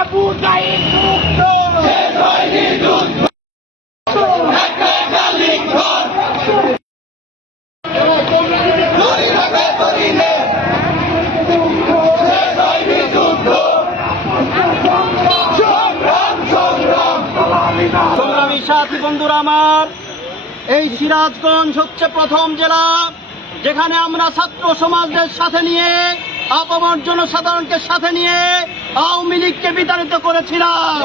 আবু জাইদ সাথী বন্ধুরা আমার, এই সিরাজগঞ্জ হচ্ছে প্রথম জেলা, যেখানে আমরা ছাত্র সমাজের সাথে নিয়ে আপামর জনসাধারণকে সাথে নিয়ে আওয়ামী লীগকে বিতাড়িত করেছিলাম।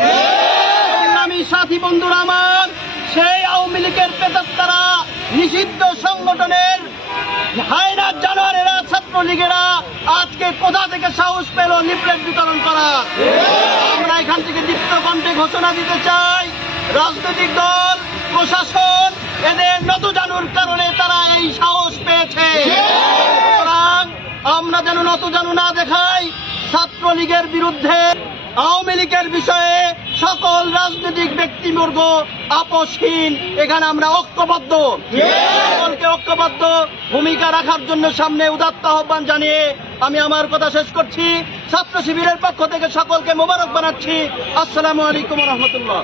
সংগ্রামী সাথী বন্ধুরা আমার, সেই আওয়ামী লীগের পেতাত্তারা নিষিদ্ধ সংগঠনের হায়নার জানোয়ারেরা ছাত্রলীগেরা আজকে কোথা থেকে সাহস পেল লিফলেট বিতরণ করা? আমরা এখান থেকে দীপ্ত কণ্ঠে ঘোষণা দিতে চাই রাজনৈতিক দল, প্রশাসন, এদের নত জানুর কারণে তারা এই সাহস পেয়েছে। আমরা যেন নত জানু না দেখাই, ছাত্রলীগের বিরুদ্ধে, আওয়ামী লীগের বিষয়ে সকল রাজনৈতিক ব্যক্তিবর্গ আপসহীন এখানে আমরা ঐক্যবদ্ধ। সকলকে ঐক্যবদ্ধ ভূমিকা রাখার জন্য সামনে উদাত্ত আহ্বান জানিয়ে আমি আমার কথা শেষ করছি। ছাত্র শিবিরের পক্ষ থেকে সকলকে মোবারক বানাচ্ছি। আসসালামু আলাইকুম রহমতুল্লাহ।